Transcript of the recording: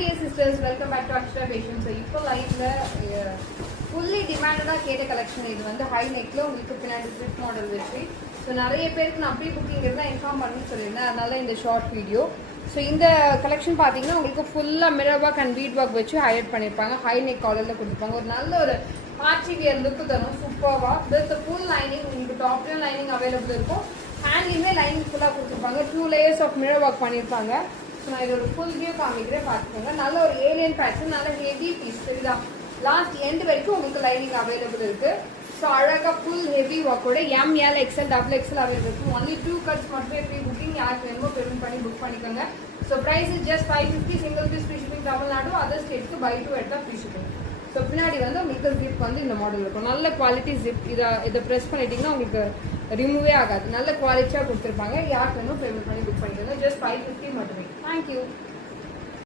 dear sisters, welcome back to Akshara Fashion. So இப்போ லைவ்ல fully demanded கேட்ட collection இது வந்து ஹை நெக்ல உங்களுக்கு பின்னாடி zip மாடல் வெச்சு சோ நிறைய பேருக்கு நான் ப்ரீ புக்கிங் இருந்தா இன்ஃபார்ம் பண்ணி சொல்லிருந்தேன் அதனால இந்த ஷார்ட் வீடியோ சோ இந்த கலெக்ஷன் பாத்தீங்கன்னா உங்களுக்கு ஃபுல்லா mirror work and bead work வெச்சு ஹைலைட் பண்ணிருப்பாங்க ஹை நெக் காலர்ல கொடுத்திருப்பாங்க ஒரு நல்ல ஒரு பார்ட்டி வியர் லுக் தரும் சூப்பர்வா வித் full lining உங்களுக்கு டாப்லயும் லைனிங் அவேலபிள் இருக்கும் ஹேண்ட்லயுமே லைனிங் ஃபுல்லா கொடுத்திருப்பாங்க 2 layers of mirror work பண்ணிருப்பாங்க நான் இதோட ஃபுல் வியூ காமிக்கிறேன் பாத்துக்கோங்க நல்ல ஒரு ஏலியன் பேட்டர்ன் நல்ல ஹெவி பீஸ் தெரியுதா லாஸ்ட் எண்ட் வரைக்கும் உங்களுக்கு லைனிங் அவைலபிள் இருக்கு ஸோ அழகா ஃபுல் ஹெவி ஒர்க்கோட ML XL XXL அவைலபிள் இருக்கு ஒன்லி 2 கட்ஸ் மட்டுமே ஃப்ரீ புக்கிங் யாருக்கு வேணுமோ பேமெண்ட் பண்ணி புக் பண்ணிக்கோங்க so price is just 550 single piece free shipping Tamil Nadu other ஸ்டேட்ஸ்க்கு பை 2 எடுத்தா ஃப்ரீ ஷிப்பிங் ஸோ பின்னாடி வந்து உங்களுக்கு ஜிப் வந்து இந்த மாடல் இருக்கும் நல்ல குவாலிட்டி ஜிப் இதை ப்ரெஸ் பண்ணிட்டீங்கன்னா உங்களுக்கு ரிமூவே ஆகாது நல்ல குவாலிட்டியாக கொடுத்துருப்பாங்க யாருக்கு வேணும் பேமெண்ட் பண்ணி புக் பண்ணிக்கோங்க ஜஸ்ட் 550 மட்டுமே தேங்க்யூ